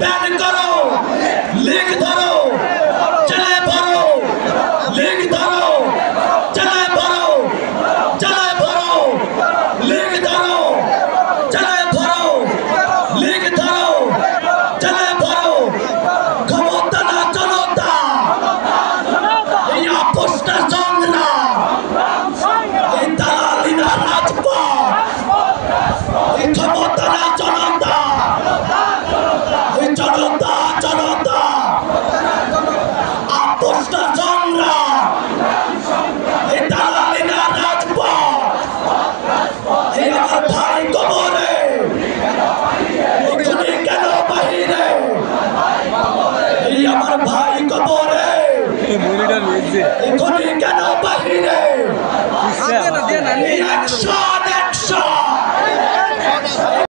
Ban করো, league ধরো, চলে পড়ো, লিগ ধরো, চলে পড়ো, চলে পড়ো, লিগ ধরো, চলে পড়ো, লিগ ধরো, চলে পড়ো। ক্ষমতা না জনতা, এই আপোষটা সংগ্রাম, এই দালালি না রাজপথ, এই ক্ষমতা না জনতা, এই জনতা জনতা, আপোষটা সংগ্রাম, এই দালালি না রাজপথ, এই আমার ভাই কবরে, এখানে কেন বাহিরে, এই আমার ভাই কবরে, এখানে কেন বাহিরে, অ্যাকশন অ্যাকশন